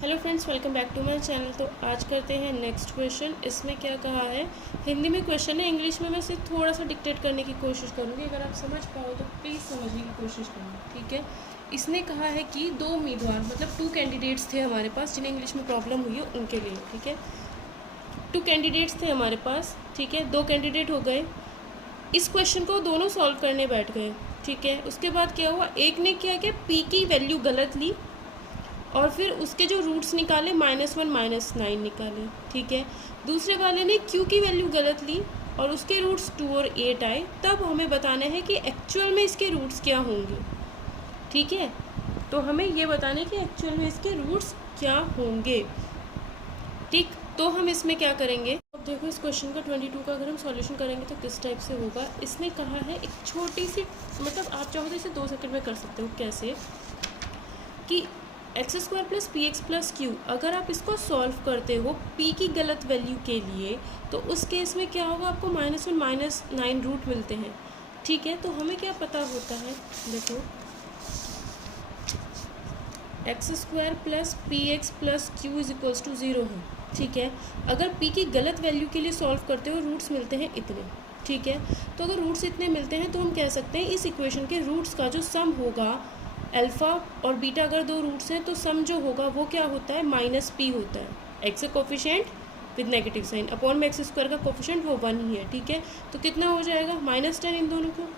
Hello friends, welcome back to my channel. तो आज करते हैं नेक्स्ट क्वेश्चन। इसमें क्या कहा है, हिंदी में क्वेश्चन है, इंग्लिश में मैं सिर्फ थोड़ा सा डिक्टेट करने की कोशिश करूँगी। अगर आप समझ पाओ तो प्लीज़ समझने की कोशिश करना, ठीक है। इसने कहा है कि दो उम्मीदवार मतलब 2 कैंडिडेट्स थे हमारे पास, जिन्हें इंग्लिश में प्रॉब्लम हुई है उनके लिए, ठीक है। 2 कैंडिडेट्स थे हमारे पास, ठीक है। 2 कैंडिडेट हो गए। इस क्वेश्चन को दोनों सॉल्व करने बैठ गए, ठीक है। उसके बाद क्या हुआ, एक ने क्या किया, पी की वैल्यू गलत ली और फिर उसके जो रूट्स निकाले -1 -9 निकाले, ठीक है। दूसरे वाले ने क्यू की वैल्यू गलत ली और उसके रूट्स 2 और 8 आए। तब हमें बताना है कि एक्चुअल में इसके रूट्स क्या होंगे, ठीक है। तो हमें ये बताना है कि एक्चुअल में इसके रूट्स क्या होंगे, ठीक। तो हम इसमें क्या करेंगे, अब देखो इस क्वेश्चन का 22 का अगर हम सॉल्यूशन करेंगे तो किस टाइप से होगा। इसने कहा है एक छोटी सी, मतलब आप चाहो तो इसे 2 सेकंड में कर सकते हो। कैसे कि x² plus P X plus Q, अगर आप इसको सॉल्व करते हो p की गलत वैल्यू के लिए, तो उस केस में क्या होगा, आपको -1 -9 रूट मिलते हैं, ठीक है। तो हमें क्या पता होता है, देखो x² plus P X plus Q is equals to 0 है, ठीक है। अगर p की गलत वैल्यू के लिए सॉल्व करते हो रूट्स मिलते हैं इतने, ठीक है। तो अगर रूट्स इतने मिलते हैं तो हम कह सकते हैं इस इक्वेशन के रूट्स का जो सम होगा, अल्फ़ा और बीटा अगर 2 रूट्स हैं तो सम जो होगा वो क्या होता है, -p होता है। एक्स का coefficient with negative sine upon में x² का कोफिशिएंट वो 1 ही है, ठीक है। तो कितना हो जाएगा, -10 इन दोनों को,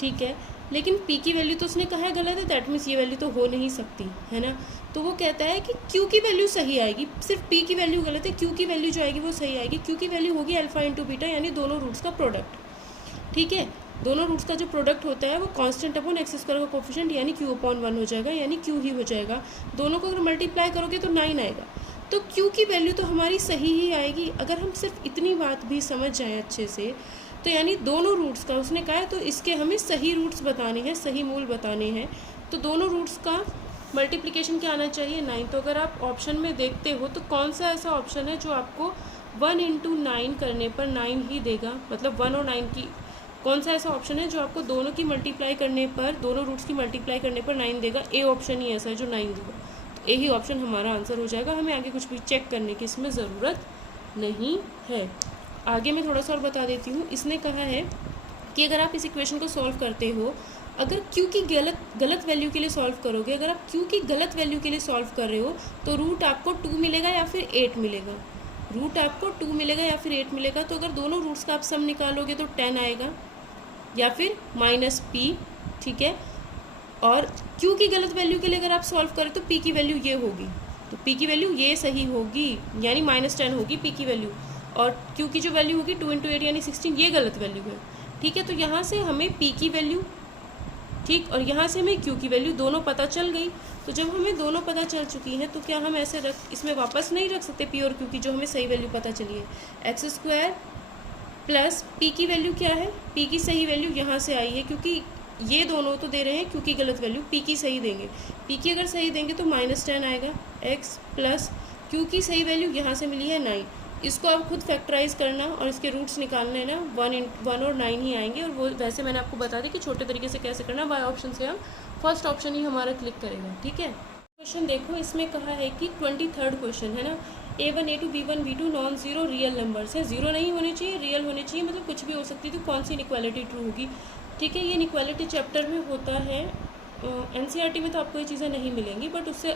ठीक है। लेकिन p की वैल्यू तो उसने कहा है गलत है, दैट मीन्स ये वैल्यू तो हो नहीं सकती है ना। तो वो कहता है कि q की वैल्यू सही आएगी, सिर्फ p की वैल्यू गलत है, q की वैल्यू जो आएगी वो सही आएगी। q की वैल्यू होगी अल्फ़ा इंटू बीटा, यानी दोनों रूट्स का प्रोडक्ट, ठीक है। दोनों रूट्स का जो प्रोडक्ट होता है वो कांस्टेंट अपॉन x² का कोफिशिएंट यानी q अपॉन 1 हो जाएगा, यानी q ही हो जाएगा। दोनों को अगर मल्टीप्लाई करोगे तो 9 आएगा। तो q की वैल्यू तो हमारी सही ही आएगी। अगर हम सिर्फ इतनी बात भी समझ जाएं अच्छे से, तो यानी दोनों रूट्स का उसने कहा है, तो इसके हमें सही रूट्स बताने हैं, सही मूल बताने हैं। तो दोनों रूट्स का मल्टीप्लिकेशन क्या आना चाहिए, 9। तो अगर आप ऑप्शन में देखते हो तो कौन सा ऐसा ऑप्शन है जो आपको 1 × 9 करने पर 9 ही देगा, मतलब 1 और 9 की, कौन सा ऐसा ऑप्शन है जो आपको दोनों की मल्टीप्लाई करने पर, दोनों रूट्स की मल्टीप्लाई करने पर 9 देगा। ए ऑप्शन ही ऐसा है जो 9 देगा। तो ए ही ऑप्शन हमारा आंसर हो जाएगा। हमें आगे कुछ भी चेक करने की इसमें ज़रूरत नहीं है। आगे मैं थोड़ा सा और बता देती हूँ। इसने कहा है कि अगर आप इस इक्वेशन को सॉल्व करते हो, अगर q की गलत वैल्यू के लिए सॉल्व करोगे, अगर आप q की गलत वैल्यू के लिए सॉल्व कर रहे हो तो रूट आपको 2 मिलेगा या फिर 8 मिलेगा। रूट आपको 2 मिलेगा या फिर 8 मिलेगा। तो अगर दोनों रूट्स का आप सम निकालोगे तो 10 आएगा या फिर -p, ठीक है। और q की गलत वैल्यू के लिए अगर आप सॉल्व करें तो p की वैल्यू ये होगी, तो p की वैल्यू ये सही होगी, यानी -10 होगी p की वैल्यू। और q की जो वैल्यू होगी 2 × 8 यानी 16, ये गलत वैल्यू है, ठीक है। तो यहाँ से हमें p की वैल्यू, ठीक, और यहाँ से हमें q की वैल्यू दोनों पता चल गई। तो जब हमें दोनों पता चल चुकी हैं तो क्या हम ऐसे इसमें वापस नहीं रख सकते p और q की, जो हमें सही वैल्यू पता चली है। x² प्लस p की वैल्यू क्या है, p की सही वैल्यू यहाँ से आई है, क्योंकि ये दोनों तो दे रहे हैं q की गलत वैल्यू, p की सही देंगे। p की अगर सही देंगे तो -10 आएगा। x प्लस q की सही वैल्यू यहाँ से मिली है 9। इसको आप खुद फैक्टराइज करना और इसके रूट्स निकालने ना, 1 और 9 ही आएंगे। और वो वैसे मैंने आपको बता दी कि छोटे तरीके से कैसे करना। वाई ऑप्शन से हम फर्स्ट ऑप्शन ही हमारा क्लिक करेगा, ठीक है। क्वेश्चन देखो, इसमें कहा है कि 23rd क्वेश्चन है ना, a1 a2 b1 b2 non zero real numbers है। ज़ीरो नहीं होने चाहिए, रियल होने चाहिए, मतलब कुछ भी हो सकती है। तो कौन सी इनइक्वालिटी ट्रू होगी, ठीक है। ये इनइक्वालिटी चैप्टर में होता है, एनसीईआरटी में तो आपको ये चीज़ें नहीं मिलेंगी, बट उससे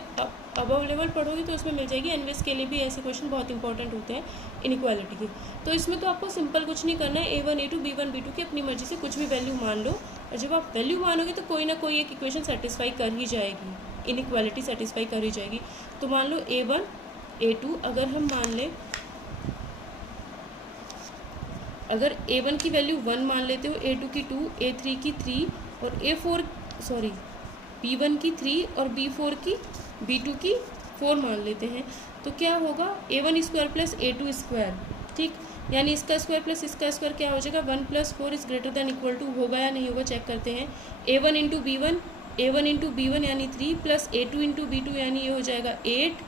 अबव लेवल पढ़ोगे तो उसमें मिल जाएगी। एनवीएस के लिए भी ऐसे क्वेश्चन बहुत इंपॉर्टेंट होते हैं इनइक्वालिटी के। तो इसमें तो आपको सिंपल कुछ नहीं करना है, a1 a2 b1 b2 की अपनी मर्जी से कुछ भी वैल्यू मान लो, और जब आप वैल्यू मानोगे तो कोई ना कोई एक इक्वेशन सेटिस्फाई कर ही जाएगी, इनइक्वालिटी सेटिस्फाई कर ही जाएगी। तो मान लो a1 a2, अगर हम मान लें, अगर a1 की वैल्यू 1 मान लेते हो, a2 की 2, a3 की 3 और b1 की 3 और b2 की 4 मान लेते हैं, तो क्या होगा, a1² प्लस a2², ठीक, यानी इसका स्क्वायर प्लस इसका स्क्वायर क्या हो जाएगा, 1 + 4 is greater than equal to, होगा या नहीं होगा चेक करते हैं। a1 × b1 यानी 3 प्लस a2 × b2 यानी ये हो जाएगा 8,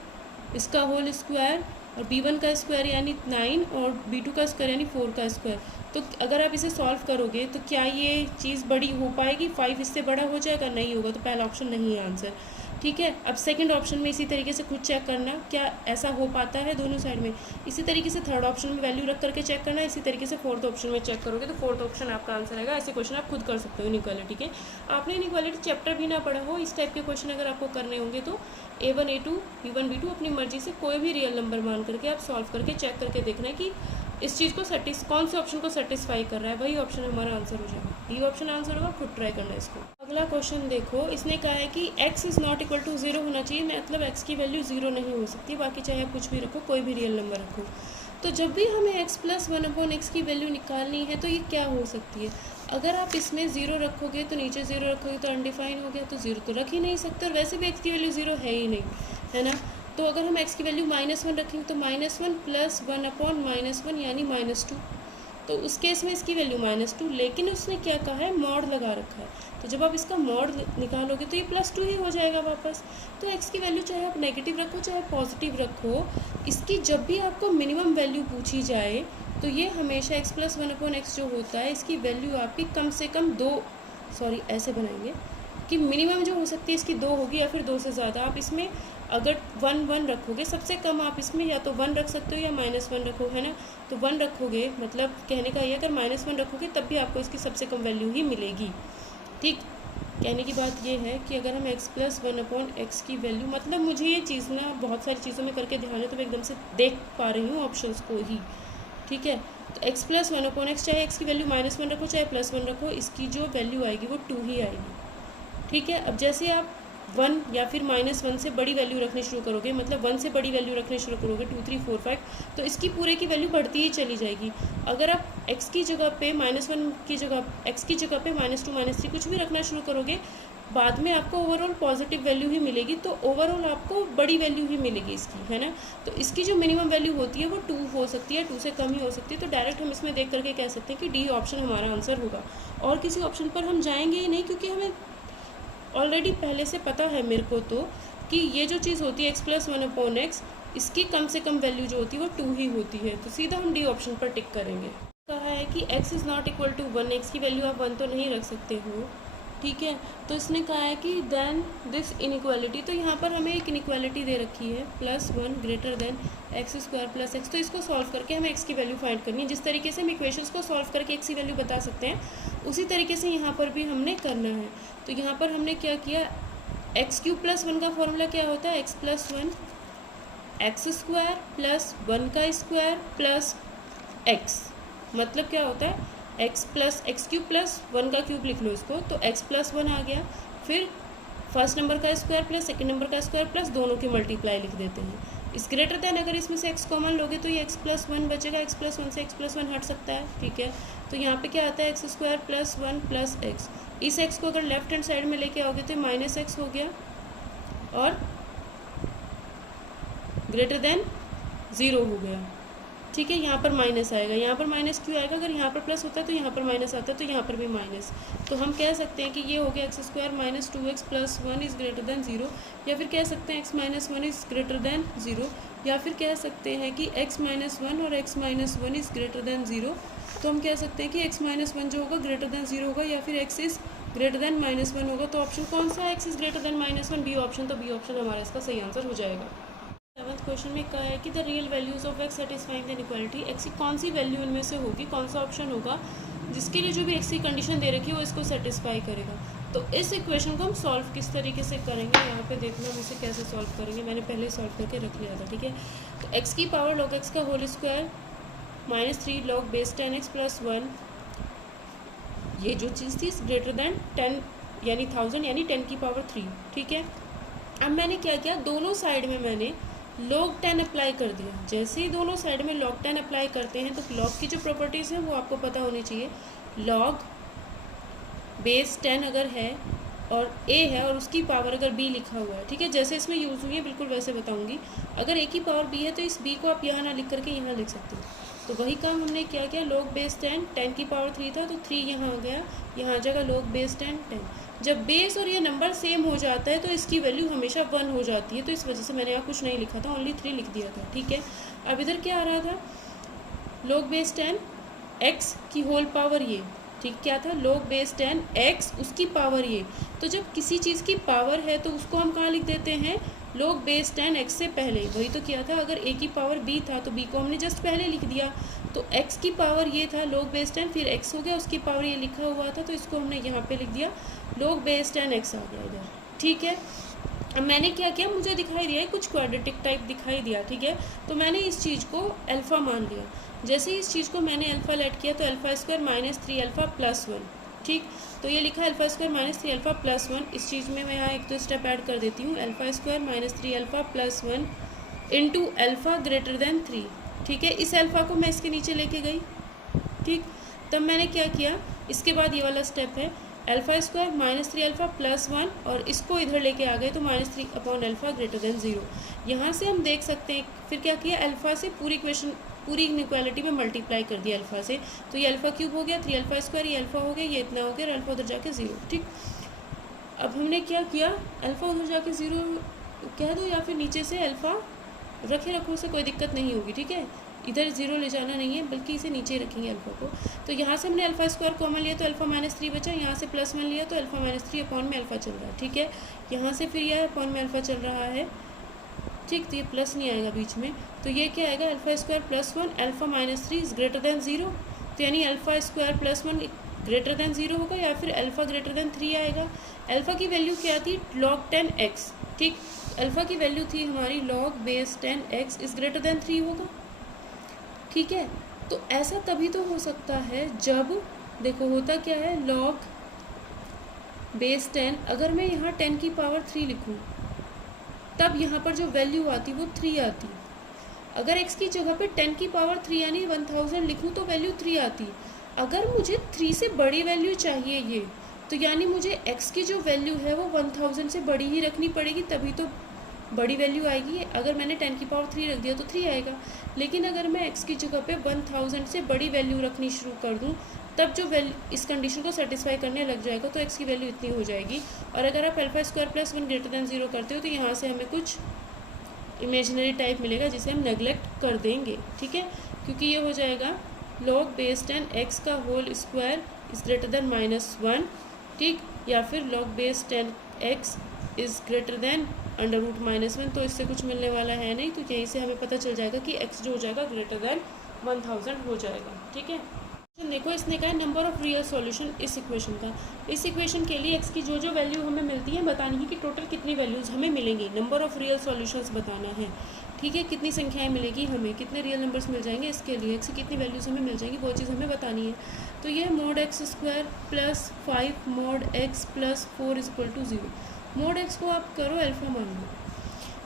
इसका होल स्क्वायर, और b1 का स्क्वायर यानी 9 और b2 का स्क्वायर यानी 4 का स्क्वायर। तो अगर आप इसे सॉल्व करोगे तो क्या ये चीज़ बड़ी हो पाएगी, 5 इससे बड़ा हो जाएगा, नहीं होगा। तो पहला ऑप्शन नहीं है आंसर, ठीक है। अब सेकंड ऑप्शन में इसी तरीके से खुद चेक करना क्या ऐसा हो पाता है दोनों साइड में। इसी तरीके से थर्ड ऑप्शन में वैल्यू रख करके चेक करना, इसी तरीके से फोर्थ ऑप्शन में चेक करोगे तो फोर्थ ऑप्शन आपका आंसर आएगा। ऐसे क्वेश्चन आप खुद कर सकते हो इनइक्वालिटी के। आपने इनइक्वालिटी चैप्टर भी ना पढ़ा हो, इस टाइप के क्वेश्चन अगर आपको करने होंगे तो A1 A2 B1 B2 अपनी मर्जी से कोई भी रियल नंबर मान करके आप सॉल्व करके चेक करके देखना है कि इस चीज़ को कौन से ऑप्शन को सेटिस्फाई कर रहा है, वही ऑप्शन हमारा आंसर हो जाएगा। ये ऑप्शन आंसर होगा, खुद ट्राई करना है इसको। अगला क्वेश्चन देखो, इसने कहा है कि x is not equal to 0 होना चाहिए, मतलब x की वैल्यू 0 नहीं हो सकती, बाकी चाहे आप कुछ भी रखो, कोई भी रियल नंबर रखो। तो जब भी हमें x प्लस 1/x की वैल्यू निकालनी है तो ये क्या हो सकती है। अगर आप इसमें 0 रखोगे तो नीचे 0 रखोगे तो अनडिफाइन हो गया, तो 0 तो रख ही नहीं सकते, और वैसे भी x की वैल्यू 0 है ही नहीं, है ना। तो अगर हम x की वैल्यू -1 रखेंगे तो -1 प्लस 1/-1 यानी -2, तो उस केस में इसकी वैल्यू -2, लेकिन उसने क्या कहा है, मॉड लगा रखा है, तो जब आप इसका मॉड निकालोगे तो ये +2 ही हो जाएगा वापस। तो x की वैल्यू चाहे आप नेगेटिव रखो चाहे पॉजिटिव रखो, इसकी जब भी आपको मिनिमम वैल्यू पूछी जाए तो ये हमेशा x प्लस 1/x जो होता है इसकी वैल्यू आपकी कम से कम ऐसे बनाएंगे कि मिनिमम जो हो सकती है इसकी 2 होगी या फिर 2 से ज़्यादा। आप इसमें अगर 1 रखोगे, सबसे कम आप इसमें या तो 1 रख सकते हो या -1 रखो, है ना। तो 1 रखोगे, मतलब कहने का ये, अगर -1 रखोगे तब भी आपको इसकी सबसे कम वैल्यू ही मिलेगी। ठीक, कहने की बात ये है कि अगर हम x प्लस 1/x की वैल्यू, मतलब मुझे ये चीज़ ना बहुत सारी चीज़ों में करके ध्यान है तो मैं एकदम से देख पा रही हूँ ऑप्शंस को ही, ठीक है। तो x प्लस 1/x, चाहे x की वैल्यू -1 रखो चाहे +1 रखो, इसकी जो वैल्यू आएगी वो 2 ही आएगी, ठीक है। अब जैसे आप 1 या फिर -1 से बड़ी वैल्यू रखनी शुरू करोगे, मतलब 1 से बड़ी वैल्यू रखनी शुरू करोगे 2 3 4 5, तो इसकी पूरे की वैल्यू बढ़ती ही चली जाएगी। अगर आप x की जगह पे -1 की जगह x की जगह पे -2 -3 कुछ भी रखना शुरू करोगे, बाद में आपको ओवरऑल पॉजिटिव वैल्यू ही मिलेगी, तो ओवरऑल आपको बड़ी वैल्यू ही मिलेगी इसकी, है ना। तो इसकी जो मिनिमम वैल्यू होती है वो 2 हो सकती है, 2 से कम ही हो सकती है। तो डायरेक्ट हम इसमें देख करके कह सकते हैं कि डी ऑप्शन हमारा आंसर होगा, और किसी ऑप्शन पर हम जाएंगे ही नहीं, क्योंकि हमें ऑलरेडी पहले से पता है मेरे को तो कि ये जो चीज़ होती है x प्लस 1/x, इसकी कम से कम वैल्यू जो होती है वो 2 ही होती है, तो सीधा हम डी ऑप्शन पर टिक करेंगे। कहा है कि x is not equal to 1, x की वैल्यू आप 1 तो नहीं रख सकते हो, ठीक है। तो इसने कहा है कि देन दिस इनइक्वालिटी, तो यहाँ पर हमें एक इनइक्वालिटी दे रखी है +1 ग्रेटर देन x² + x, तो इसको सॉल्व करके हमें x की वैल्यू फाइंड करनी है। जिस तरीके से हम इक्वेशंस को सॉल्व करके x की वैल्यू बता सकते हैं, उसी तरीके से यहाँ पर भी हमने करना है। तो यहाँ पर हमने क्या किया, x³ + 1 का फॉर्मूला क्या होता है, x + 1 x² + 1 का स्क्वायर प्लस x, मतलब क्या होता है x³ + 1 का क्यूब लिख लो इसको, तो x + 1 आ गया, फिर फर्स्ट नंबर का स्क्वायर प्लस सेकंड नंबर का स्क्वायर प्लस दोनों की मल्टीप्लाई लिख देते हैं। इस ग्रेटर देन, अगर इसमें से x कॉमन लोगे तो ये x + 1 बचेगा, x + 1 से x + 1 हट सकता है, ठीक है। तो यहाँ पे क्या आता है x² + 1 + x, इस x को अगर लेफ्ट हैंड साइड में लेके आओगे तो -x हो गया, और ग्रेटर देन 0 हो गया, ठीक है। यहाँ पर माइनस आएगा, यहाँ पर माइनस क्यों आएगा, अगर यहाँ पर प्लस होता है तो यहाँ पर माइनस आता है, तो यहाँ पर भी माइनस। तो हम कह सकते हैं कि ये हो गया x² - 2x + 1 is greater then 0, या फिर कह सकते हैं x - 1 इज़ ग्रेटर देन 0, या फिर कह सकते हैं कि x - 1 और x - 1 इज़ ग्रेटर देन 0। तो हम कह सकते हैं कि x - 1 जो होगा ग्रेटर देन 0 होगा, या फिर x इज़ ग्रेटर देन -1 होगा। तो ऑप्शन कौन सा है, x is greater than -1, B option. तो बी ऑप्शन हमारा इसका सही आंसर हो जाएगा। 7th क्वेश्चन में कहा है कि the real values of x satisfying the inequality, x की कौन सी वैल्यू इनमें से होगी, कौन सा ऑप्शन होगा जिसके लिए जो भी x की कंडीशन दे रखी है वो इसको सेटिस्फाई करेगा। तो इस इक्वेशन को हम सॉल्व किस तरीके से करेंगे, यहाँ पे देखना हम इसे कैसे सॉल्व करेंगे, मैंने पहले सॉल्व करके रख लिया था, ठीक है। तो x की पावर log x का whole square -3 log base 10x + 1, ये जो चीज़ थी ग्रेटर देन 10 यानी 1000 यानी 10 की पावर 3, ठीक है। अब मैंने क्या किया, दोनों साइड में मैंने log 10 अप्लाई कर दिया। जैसे ही दोनों साइड में log 10 अप्लाई करते हैं तो log की जो प्रॉपर्टीज़ हैं वो आपको पता होनी चाहिए। log बेस 10 अगर है और a है और उसकी पावर अगर b लिखा हुआ है, ठीक है, जैसे इसमें यूज़ हुई है बिल्कुल वैसे बताऊंगी। अगर a की पावर b है तो इस b को आप यहाँ ना लिख करके यहाँ लिख सकते हो। तो वही काम हमने क्या किया, log बेस 10 की पावर 3 था तो 3 यहाँ आ गया, यहाँ आ जाएगा log बेस 10। जब बेस और ये नंबर सेम हो जाता है तो इसकी वैल्यू हमेशा 1 हो जाती है, तो इस वजह से मैंने यहाँ कुछ नहीं लिखा था, ओनली 3 लिख दिया था, ठीक है। अब इधर क्या आ रहा था, log बेस 10 x की होल पावर ये, ठीक, क्या था, log बेस 10 x उसकी पावर ये। तो जब किसी चीज़ की पावर है तो उसको हम कहाँ लिख देते हैं, log बेस 10 x से पहले। वही तो किया था, अगर a की पावर b था तो b को हमने जस्ट पहले लिख दिया। तो x की पावर ये था log बेस 10, फिर x हो गया, उसकी पावर ये लिखा हुआ था तो इसको हमने यहाँ पे लिख दिया, log बेस 10 x आ गया इधर। ठीक है, अब मैंने क्या किया, मुझे दिखाई दिया है कुछ क्वाड्रेटिक टाइप दिखाई दिया। ठीक है, तो मैंने इस चीज़ को अल्फ़ा मान लिया। जैसे ही इस चीज़ को मैंने अल्फ़ा लेट किया तो alpha square minus 3 alpha plus 1। ठीक, तो ये लिखा है alpha square minus 3 alpha plus 1। इस चीज़ में मैं यहाँ एक तो स्टेप ऐड कर देती हूँ, alpha square minus 3 alpha plus 1 into alpha greater than 3। ठीक है, इस अल्फ़ा को मैं इसके नीचे लेके गई। ठीक, तब मैंने क्या किया, इसके बाद ये वाला स्टेप है alpha square minus 3 alpha plus 1 और इसको इधर लेके आ गए तो minus 3 upon alpha greater than 0। यहाँ से हम देख सकते हैं, फिर क्या किया, अल्फ़ा से पूरी इक्वेशन पूरी इनइक्वालिटी में मल्टीप्लाई कर दिया अल्फ़ा से, तो ये अल्फ़ा क्यूब हो गया, 3 अल्फ़ा स्क्वायर, ये अल्फ़ा हो गया, ये इतना हो गया और अल्फ़ा उधर जाके 0। ठीक, अब हमने क्या किया, अल्फ़ा उधर जाके 0 कह दो या फिर नीचे से अल्फ़ा रखो से कोई दिक्कत नहीं होगी। ठीक है, इधर 0 ले जाना नहीं है बल्कि इसे नीचे रखेंगे अल्फ़ा को। तो यहाँ से हमने अल्फ़ा स्क्वायर कॉमन लिया तो अल्फ़ा माइनस 3 बचा, यहाँ से प्लस 1 लिया तो अल्फ़ा माइनस 3 अपॉन में अल्फ़ा चल रहा है। ठीक है, यहाँ से फिर यह अपॉन में अल्फ़ा चल रहा है। ठीक, तो ये प्लस नहीं आएगा बीच में, तो ये क्या आएगा, alpha square plus 1 alpha minus 3 is greater then 0। तो यानी alpha square plus 1 greater than 0 होगा या फिर अल्फ़ा ग्रेटर देन 3 आएगा। अल्फ़ा की वैल्यू क्या थी, log 10x। ठीक, अल्फ़ा की वैल्यू थी हमारी log base 10x is greater then 3 होगा। ठीक है, तो ऐसा तभी तो हो सकता है जब, देखो होता क्या है, log बेस 10, अगर मैं यहाँ 10 की पावर 3 लिखूँ तब यहाँ पर जो वैल्यू आती वो 3 आती। अगर x की जगह पे 10 की पावर 3 यानी 1000 लिखूँ तो वैल्यू 3 आती। अगर मुझे 3 से बड़ी वैल्यू चाहिए ये, तो यानी मुझे x की जो वैल्यू है वो 1000 से बड़ी ही रखनी पड़ेगी, तभी तो बड़ी वैल्यू आएगी। अगर मैंने 10 की पावर 3 रख दिया तो 3 आएगा, लेकिन अगर मैं x की जगह पे 1000 से बड़ी वैल्यू रखनी शुरू कर दूँ तब जो वैल्यू इस कंडीशन को सेटिस्फाई करने लग जाएगा तो x की वैल्यू इतनी हो जाएगी। और अगर आप alpha square plus 1 greater than 0 करते हो तो यहाँ से हमें कुछ इमेजिनरी टाइप मिलेगा जिसे हम नेगलेक्ट कर देंगे। ठीक है, क्योंकि ये हो जाएगा log बेस 10 x का whole square is greater than -1। ठीक, या फिर log base 10 x is greater than under root -1। तो इससे कुछ मिलने वाला है नहीं, तो यहीं से हमें पता चल जाएगा कि x जो हो जाएगा ग्रेटर देन 1000 हो जाएगा। ठीक है, तो देखो इसने कहा है नंबर ऑफ रियल सॉल्यूशन इस इक्वेशन का। इस इक्वेशन के लिए x की जो जो वैल्यू हमें मिलती है बतानी है कि टोटल कितनी वैल्यूज़ हमें मिलेंगी। नंबर ऑफ रियल सॉल्यूशंस बताना है। ठीक है, कितनी संख्याएं मिलेगी हमें, कितने रियल नंबर्स मिल जाएंगे, इसके लिए x की कितनी वैल्यूज़ हमें मिल जाएंगी वो चीज़ हमें बतानी है। तो ये mod x square plus 5 mod x प्लस 4 is equal to 0। mod x को आप करो अल्फ़ा मान लो।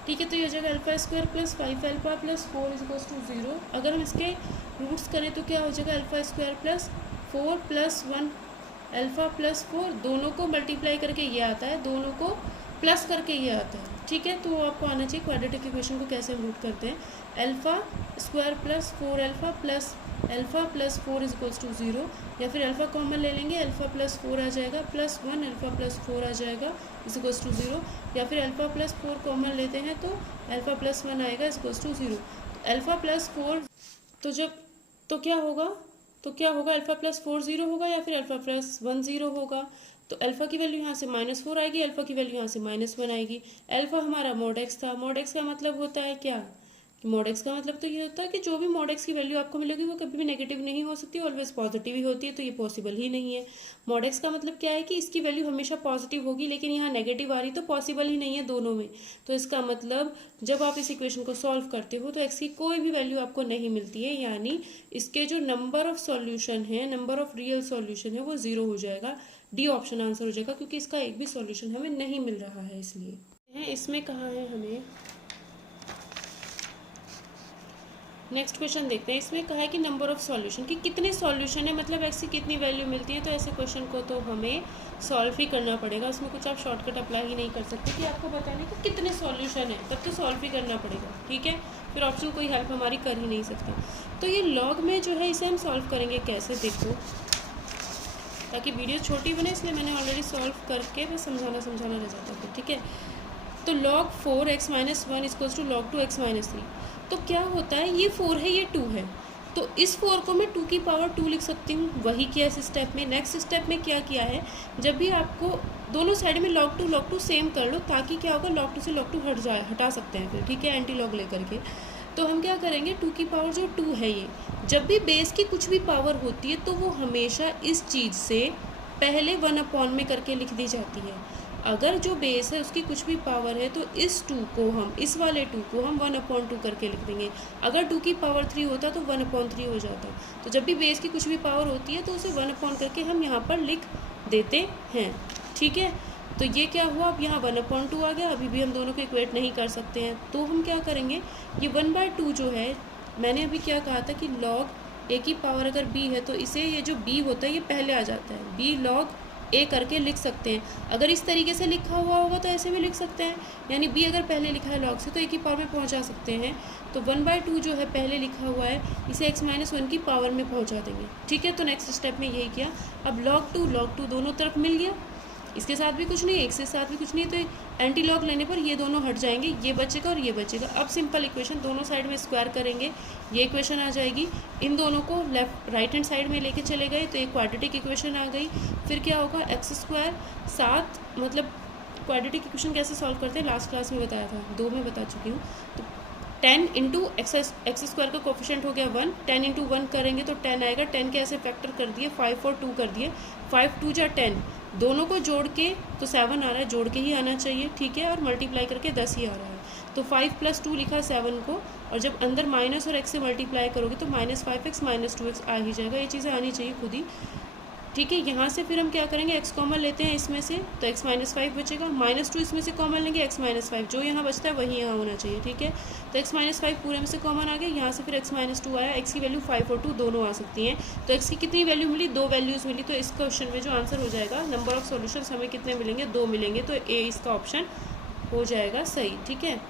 ठीक है, तो ये हो जाएगा alpha square plus 5 alpha plus 4 is equal to 0। अगर हम इसके रूट्स करें तो क्या हो जाएगा, alpha square plus 4 plus 1 alpha plus 4, दोनों को मल्टीप्लाई करके ये आता है, दोनों को प्लस करके ये आता है। ठीक है, तो आपको आना चाहिए क्वाड्रेटिक इक्वेशन को कैसे हम रूट करते हैं। Alpha square plus 4 alpha plus 4 is equals to 0, या फिर अल्फ़ा कॉमन ले लेंगे, अल्फ़ा प्लस 4 आ जाएगा प्लस 1 अल्फ़ा प्लस 4 आ जाएगा इज इक्वल्स टू 0, या फिर अल्फ़ा प्लस 4 कॉमन लेते हैं तो अल्फ़ा प्लस 1 आएगा is equals to 0। Alpha plus 4 तो क्या होगा अल्फ़ा प्लस 4 0 होगा या फिर अल्फ़ा प्लस 1 0 होगा। तो अल्फ़ा की वैल्यू यहाँ से -4 आएगी, अल्फ़ा की वैल्यू यहाँ से -1 आएगी। अल्फ़ा हमारा mod x था। mod x का मतलब होता है क्या, mod x का मतलब तो ये होता है कि जो भी mod x की वैल्यू आपको मिलेगी वो कभी भी नेगेटिव नहीं हो सकती, ऑलवेज पॉजिटिव ही होती है, तो ये पॉसिबल ही नहीं है। mod x का मतलब क्या है कि इसकी वैल्यू हमेशा पॉजिटिव होगी, लेकिन यहाँ नेगेटिव आ रही तो पॉसिबल ही नहीं है दोनों में। तो इसका मतलब जब आप इस इक्वेशन को सॉल्व करते हो तो x की कोई भी वैल्यू आपको नहीं मिलती है, यानी इसके जो नंबर ऑफ सॉल्यूशन है, नंबर ऑफ रियल सॉल्यूशन है वो 0 हो जाएगा। डी ऑप्शन आंसर हो जाएगा, क्योंकि इसका एक भी सॉल्यूशन हमें नहीं मिल रहा है। इसलिए इसमें कहा है हमें, नेक्स्ट क्वेश्चन देखते हैं। इसमें कहा है कि नंबर ऑफ सॉल्यूशन, कि कितने सॉल्यूशन है, मतलब x की कितनी वैल्यू मिलती है। तो ऐसे क्वेश्चन को तो हमें सॉल्व ही करना पड़ेगा, उसमें कुछ आप शॉर्टकट अप्लाई ही नहीं कर सकते कि आपको बताने कि कितने सॉल्यूशन है, तब तो सॉल्व ही करना पड़ेगा। ठीक है, फिर ऑप्शन कोई हेल्प हमारी कर ही नहीं सकता। तो ये लॉग में जो है इसे हम सॉल्व करेंगे कैसे, देखो ताकि वीडियो छोटी बने, इसलिए मैंने ऑलरेडी सॉल्व करके बस समझाना रह जाता है। ठीक है, तो log 4x - 1 equals to log 2x - 3। तो क्या होता है, ये 4 है ये 2 है, तो इस 4 को मैं 2 की पावर 2 लिख सकती हूँ, वही किया इस स्टेप में। नेक्स्ट स्टेप में क्या किया है, जब भी आपको दोनों साइड में log 2 सेम कर लो, ताकि क्या होगा log 2 से log 2 हट जाए, हटा सकते हैं फिर, ठीक है, एंटी लॉग लेकर के। तो हम क्या करेंगे, 2 की पावर जो 2 है ये, जब भी बेस की कुछ भी पावर होती है तो वो हमेशा इस चीज़ से पहले 1 में करके लिख दी जाती है। अगर जो बेस है उसकी कुछ भी पावर है तो इस 2 को हम, इस वाले 2 को हम 1/2 करके लिख देंगे। अगर 2 की पावर 3 होता तो 1/3 हो जाता। तो जब भी बेस की कुछ भी पावर होती है तो उसे 1 करके हम यहाँ पर लिख देते हैं, ठीक है। तो ये क्या हुआ, अब यहाँ 1/2 आ गया। अभी भी हम दोनों को इक्वेट नहीं कर सकते हैं, तो हम क्या करेंगे, ये 1/2 जो है, मैंने अभी क्या कहा था कि log a की पावर अगर b है तो इसे, ये जो b होता है ये पहले आ जाता है, b log a करके लिख सकते हैं। अगर इस तरीके से लिखा हुआ होगा तो ऐसे भी लिख सकते हैं, यानी b अगर पहले लिखा है log से तो a की पावर में पहुंचा सकते हैं। तो 1/2 जो है पहले लिखा हुआ है, इसे x-1 की पावर में पहुंचा देंगे, ठीक है। तो नेक्स्ट स्टेप में यही किया। अब log 2 दोनों तरफ मिल गया, इसके साथ भी कुछ नहीं है, इसके साथ भी कुछ नहीं है, तो एंटी लॉग लेने पर ये दोनों हट जाएंगे, ये बचेगा और ये बचेगा। अब सिंपल इक्वेशन दोनों साइड में स्क्वायर करेंगे, ये इक्वेशन आ जाएगी। इन दोनों को लेफ्ट राइट हैंड साइड में लेके चले गए तो एक क्वाड्रेटिक इक्वेशन आ गई। फिर क्या होगा, x² 7, मतलब क्वाड्रेटिक इक्वेशन कैसे सॉल्व करते हैं लास्ट क्लास में बताया था, 2 में बता चुकी हूँ। तो 10 इंटू x² का कोफिशिएंट हो गया 1, 10 इंटू 1 करेंगे तो 10 आएगा। 10 के ऐसे फैक्टर कर दिए, 5 और 2 कर दिए, 5 2 जा 10, दोनों को जोड़ के तो 7 आ रहा है, जोड़ के ही आना चाहिए, ठीक है, और मल्टीप्लाई करके 10 ही आ रहा है। तो 5 + 2 लिखा 7 को, और जब अंदर माइनस और x से मल्टीप्लाई करोगे तो -5x -2x आ ही जाएगा। ये चीज़ें आनी चाहिए खुद ही, ठीक है। यहाँ से फिर हम क्या करेंगे, x कॉमन लेते हैं इसमें से, तो x-5 बचेगा, -2 इसमें से कॉमन लेंगे, x-5 जो यहाँ बचता है वही यहाँ होना चाहिए, ठीक है। तो x-5 पूरे में से कॉमन आ गया, यहाँ से फिर x-2 आया। x की वैल्यू 5 और 2 दोनों आ सकती हैं। तो x की कितनी वैल्यू मिली, 2 वैल्यूज़ मिली। तो इस क्वेश्चन में जो आंसर हो जाएगा, नंबर ऑफ सॉल्यूशंस हमें कितने मिलेंगे, 2 मिलेंगे। तो ए इसका ऑप्शन हो जाएगा सही, ठीक है।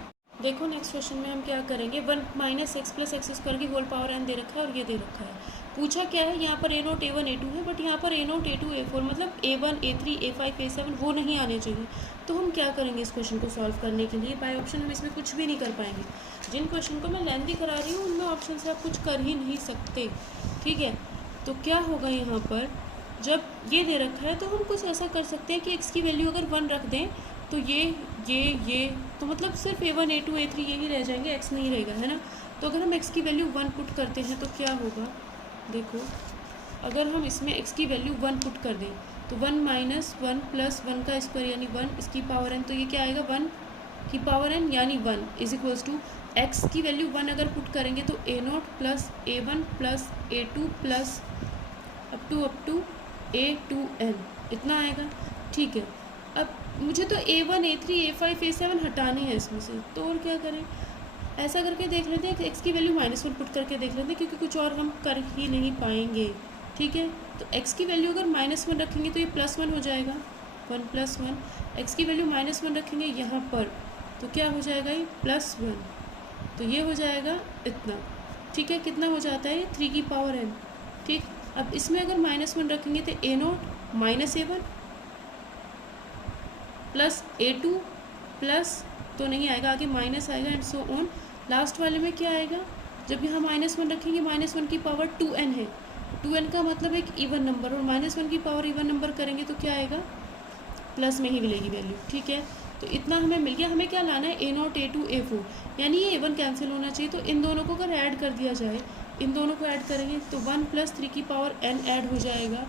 देखो नेक्स्ट क्वेश्चन में हम क्या करेंगे, 1 - x + x² की होल पावर n दे रखा है और ये दे रखा है। पूछा क्या है, यहाँ पर a0 a1 a2 है, बट यहाँ पर a0 a2 a4 मतलब a1 a3 a5 a7 वो नहीं आने चाहिए। तो हम क्या करेंगे इस क्वेश्चन को सॉल्व करने के लिए, बाय ऑप्शन हम इसमें कुछ भी नहीं कर पाएंगे। जिन क्वेश्चन को मैं लेंथी करा रही हूँ उनमें ऑप्शन से आप कुछ कर ही नहीं सकते, ठीक है। तो क्या होगा, यहाँ पर जब ये दे रखा है तो हम कुछ ऐसा कर सकते हैं कि x की वैल्यू अगर 1 रख दें तो ये तो मतलब सिर्फ a1 a2 a3 यही रह जाएंगे, x नहीं रहेगा, है ना। तो अगर हम x की वैल्यू 1 पुट करते हैं तो क्या होगा, देखो अगर हम इसमें x की वैल्यू 1 पुट कर दें तो 1 - 1 + 1 का स्क्वायर यानी 1, इसकी पावर n, तो ये क्या आएगा 1 की पावर n यानी 1 = x की वैल्यू 1 अगर पुट करेंगे तो a0 + a1 + a2 + up to a2n इतना आएगा, ठीक है। अब मुझे तो a1 a3 a5 a7 हटाने हैं इसमें से, तो और क्या करें, ऐसा करके देख लेते हैं कि x की वैल्यू -1 पुट करके देख लेते हैं, क्योंकि कुछ और हम कर ही नहीं पाएंगे, ठीक है। तो x की वैल्यू अगर -1 रखेंगे तो ये +1 हो जाएगा, 1 + 1। x की वैल्यू -1 रखेंगे यहाँ पर तो क्या हो जाएगा, ये +1, तो ये हो जाएगा इतना, ठीक है। कितना हो जाता है, ये 3 की पावर n, ठीक। अब इसमें अगर -1 रखेंगे तो a0 - a1 + a2 प्लस तो नहीं आएगा, आगे माइनस आएगा एंड सो ऑन। लास्ट वाले में क्या आएगा, जब यहाँ -1 रखेंगे, -1 की पावर 2n है, 2n का मतलब एक इवन नंबर, और -1 की पावर इवन नंबर करेंगे तो क्या आएगा, प्लस में ही मिलेगी वैल्यू, ठीक है। तो इतना हमें मिल गया। हमें क्या लाना है, a0 a2 a4, यानी ये a1 कैंसिल होना चाहिए। तो इन दोनों को अगर ऐड कर दिया जाए, इन दोनों को ऐड करेंगे तो 1 + 3 की पावर n ऐड हो जाएगा,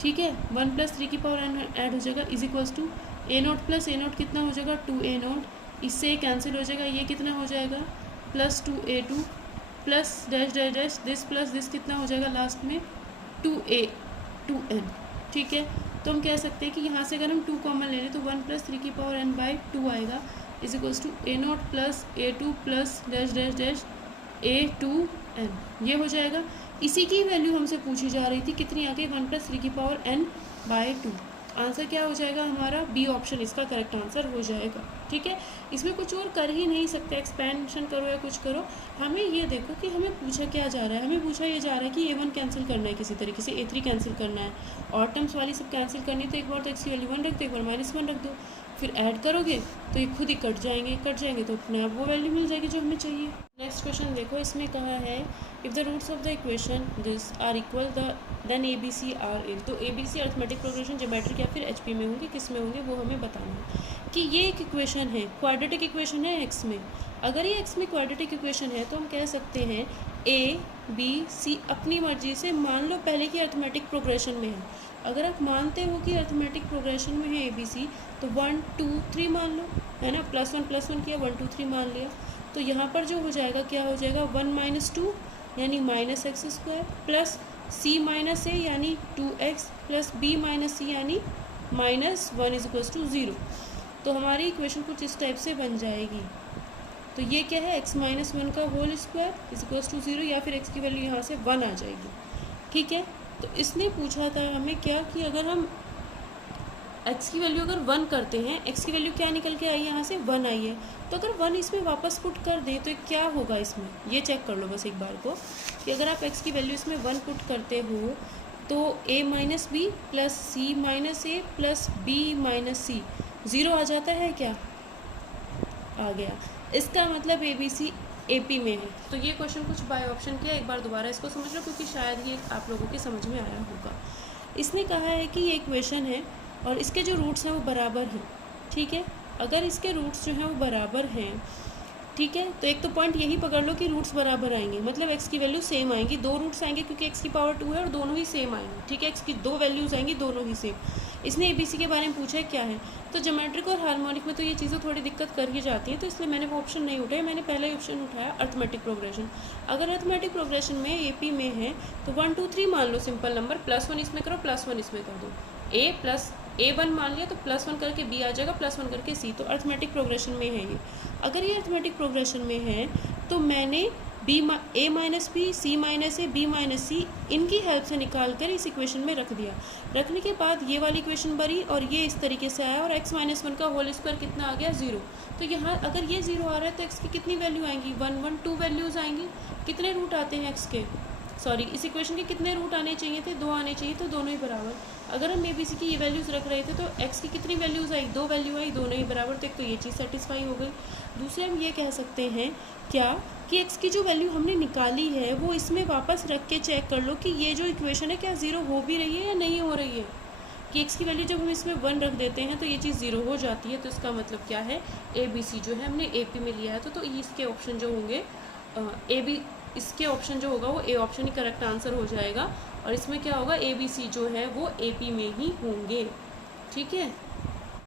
ठीक है। 1 + 3 की पावर n ऐड हो जाएगा = a0 + a0 कितना हो जाएगा, 2a0, इससे कैंसिल हो जाएगा, ये कितना हो जाएगा +2a2 plus dash dash dash this plus this कितना हो जाएगा लास्ट में 2n, ठीक है। तो हम कह सकते हैं कि यहाँ से अगर हम 2 कॉमन ले लें तो 1 + 3 की पावर n/2 आएगा = a0 + a2 plus dash dash dash a2n, ये हो जाएगा। इसी की वैल्यू हमसे पूछी जा रही थी, कितनी आ गई, 1 + 3 की पावर n/2। आंसर क्या हो जाएगा हमारा, बी ऑप्शन इसका करेक्ट आंसर हो जाएगा, ठीक है। इसमें कुछ और कर ही नहीं सकते, एक्सपेंशन करो या कुछ करो। हमें ये देखो कि हमें पूछा क्या जा रहा है, हमें पूछा ये जा रहा है कि a1 कैंसिल करना है, किसी तरीके से a3 कैंसिल करना है, और टर्म्स वाली सब कैंसिल करनी है। तो एक बार तो x की वैल्यू 1 रख दो, एक बार -1 रख दो, फिर ऐड करोगे तो ये खुद ही कट जाएंगे तो अपने आप वो वैल्यू मिल जाएगी जो हमें चाहिए। नेक्स्ट क्वेश्चन देखो, इसमें कहा है if the roots of the equation this are equal then A B C are in. तो A B C arithmetic progression geometric या फिर एच पी में होंगे, किस में होंगे वो हमें बताना है। कि ये एक इक्वेशन है, क्वाड्रेटिक इक्वेशन है एक्स में। अगर ये एक्स में क्वाड्रेटिक इक्वेशन है तो हम कह सकते हैं ए बी सी अपनी मर्जी से, मान लो पहले की अरिथमेटिक प्रोग्रेशन में है। अगर आप मानते हो कि अरिथमेटिक प्रोग्रेशन में है ए बी सी तो 1 2 3 मान लो, है ना। +1 किया, 1 2 3 मान लिया। तो यहाँ पर जो हो जाएगा क्या हो जाएगा 1 - 2 यानी -x² प्लस c - a यानी 2x प्लस b - c यानी -1 = 0। तो हमारी इक्वेशन कुछ इस टाइप से बन जाएगी। तो ये क्या है x - 1 का होल स्क्वायर = 0 या फिर x की वैल्यू यहाँ से 1 आ जाएगी। ठीक है, तो इसने पूछा था हमें क्या कि अगर हम x की वैल्यू अगर 1 करते हैं, x की वैल्यू क्या निकल के आई है यहाँ से 1 आई है, तो अगर 1 इसमें वापस पुट कर दें तो क्या होगा इसमें, ये चेक कर लो बस एक बार को कि अगर आप x की वैल्यू इसमें 1 पुट करते हो तो a - b plus c - a plus b - c 0 आ जाता है क्या, आ गया। इसका मतलब ए बी सी ए पी में है। तो ये क्वेश्चन कुछ बाय ऑप्शन किया, एक बार दोबारा इसको समझ लो क्योंकि शायद ये आप लोगों के समझ में आया होगा। इसने कहा है कि ये इक्वेशन है और इसके जो रूट्स हैं वो बराबर हैं। ठीक है, अगर इसके रूट्स जो हैं वो बराबर हैं, ठीक है, तो एक तो पॉइंट यही पकड़ लो कि रूट्स बराबर आएंगे, मतलब x की वैल्यू सेम आएंगी। 2 रूट्स आएंगे क्योंकि x की पावर 2 है और दोनों ही सेम आएंगे। ठीक है, x की 2 वैल्यूज़ आएंगी, दोनों ही सेम। इसने ए बी सी के बारे में पूछा है क्या है, तो ज्योमेट्रिक और हार्मोनिक में तो ये चीज़ें थोड़ी दिक्कत कर ही जाती हैं, तो इसलिए मैंने वो ऑप्शन नहीं उठाया। मैंने पहला ही ऑप्शन उठाया अरिथमेटिक प्रोग्रेशन। अगर अरिथमेटिक प्रोग्रेशन में ए पी में है तो 1 2 3 मान लो, सिंपल नंबर, +1 इसमें करो, +1 इसमें कर दो। a प्लस a1 मान लिया तो +1 करके b आ जाएगा, +1 करके c। तो अरिथमेटिक प्रोग्रेशन में है ये। अगर ये अरिथमेटिक प्रोग्रेशन में है तो मैंने a - b c - a b - c इनकी हेल्प से निकाल कर इस इक्वेशन में रख दिया। रखने के बाद ये वाली इक्वेशन बनी और ये इस तरीके से आया और x - 1 का होल स्क्वायर कितना आ गया 0। तो यहाँ अगर ये 0 आ रहा है तो x की कितनी वैल्यू आएंगी 1 1 2 वैल्यूज़ आएंगी। कितने रूट आते हैं x के, सॉरी इस इक्वेशन के कितने रूट आने चाहिए थे, 2 आने चाहिए, तो दोनों ही बराबर। अगर हम ए बी सी की ये वैल्यूज़ रख रहे थे तो x की कितनी वैल्यूज़ आई, 2 वैल्यू आई, दोनों ही बराबर। तो एक तो ये चीज़ सेटिस्फाई हो गई। दूसरे हम ये कह सकते हैं क्या कि x की जो वैल्यू हमने निकाली है वो इसमें वापस रख के चेक कर लो कि ये जो इक्वेशन है क्या 0 हो भी रही है या नहीं हो रही है। कि x की वैल्यू जब हम इसमें 1 रख देते हैं तो ये चीज़ 0 हो जाती है। तो इसका मतलब क्या है, ए बी सी जो है हमने ए पी में लिया है तो इसके ऑप्शन जो होंगे इसके ऑप्शन जो होगा वो A option he correct answer हो जाएगा। और इसमें क्या होगा, ए बी सी जो है वो ए पी में ही होंगे। ठीक है।